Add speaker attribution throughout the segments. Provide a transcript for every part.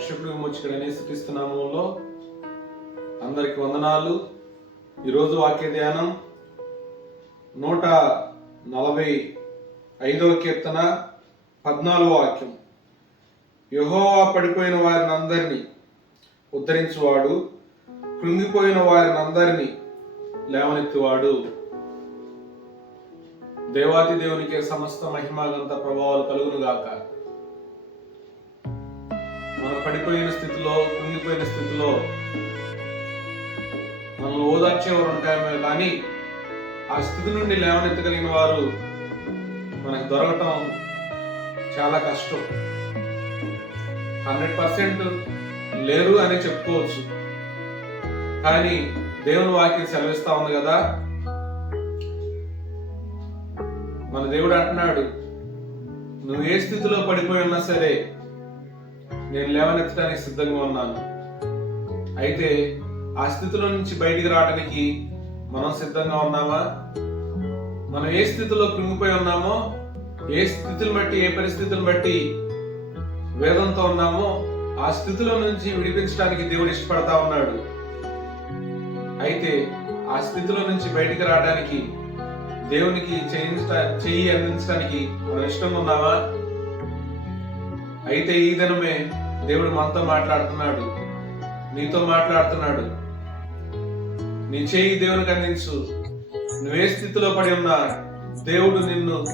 Speaker 1: రక్షకుడు విమోచకుడని స్థుతిస్తున్నాములో అందరికి వందనాలు. ఈరోజు వాక్య ధ్యానం నూట నలభై ఐదవ కీర్తన పద్నాలుగో వాక్యం. యహోవా పడిపోయిన వారిని అందరినీ ఉద్ధరించువాడు కృంగిపోయిన వారిని అందరినీ లేవనెత్తువాడు. దేవాది దేవునికి సమస్త మహిమాగంత ప్రభావాలు కలుగునుగాక. గాక మనం పడిపోయిన స్థితిలో కుంగిపోయిన స్థితిలో మనల్ని ఓదార్చేవారు ఉంటాయేమో కానీ ఆ స్థితి నుండి లేవనెత్తగలిగిన వారు మనకు దొరకటం చాలా కష్టం. హండ్రెడ్ పర్సెంట్ లేరు అని చెప్పుకోవచ్చు. కానీ దేవుని వాక్యం సెలవిస్తా ఉంది కదా? మన దేవుడు అంటున్నాడు నువ్వు ఏ స్థితిలో పడిపోయి ఉన్నా సరే నేను లేవనెత్తడానికి సిద్ధంగా ఉన్నాను. అయితే ఆ స్థితిలో నుంచి బయటికి రావడానికి మనం సిద్ధంగా ఉన్నామా? మనం ఏ స్థితిలో కృంగిపోయి ఉన్నామో ఏ స్థితిని బట్టి ఏ పరిస్థితిని బట్టి వేదంతో ఉన్నామో ఆ స్థితిలో నుంచి విడిపించడానికి దేవుడు ఇష్టపడతా ఉన్నాడు. అయితే ఆ స్థితిలో నుంచి బయటికి రావడానికి దేవునికి చేయించ చెయ్యి అందించడానికి మనం ఇష్టం ఉన్నామా? అయితే ఈ దినమే దేవుడు మనతో మాట్లాడుతున్నాడు. నీతో మాట్లాడుతున్నాడు. నీ చేయి దేవునికి అందించు. నువ్వే స్థితిలో పడి ఉన్నా దేవుడు నిన్ను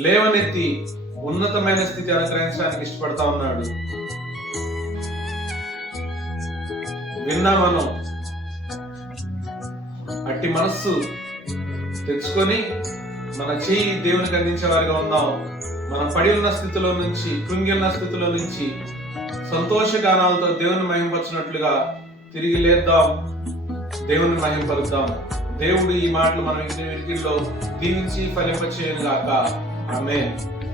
Speaker 1: లేవనెత్తి ఉన్నతమైన స్థితి అనుగ్రహించడానికి ఇష్టపడతా ఉన్నాడు. విన్నా మనం. అట్టి మనస్సు తెచ్చుకొని మన చేయి దేవునికి అందించే వారిగా ఉందాం. మనం పడి ఉన్న స్థితిలో నుంచి కృంగి ఉన్న స్థితిలో నుంచి సంతోషగానాలతో దేవుని మహింపచ్చినట్లుగా తిరిగి లేద్దాం. దేవుని మహింపరుద్దాం. దేవుడు ఈ మాటలు మనం ఇంటి వినికిడిలో దీవించి ఫలింపచేయను గాక ఆమె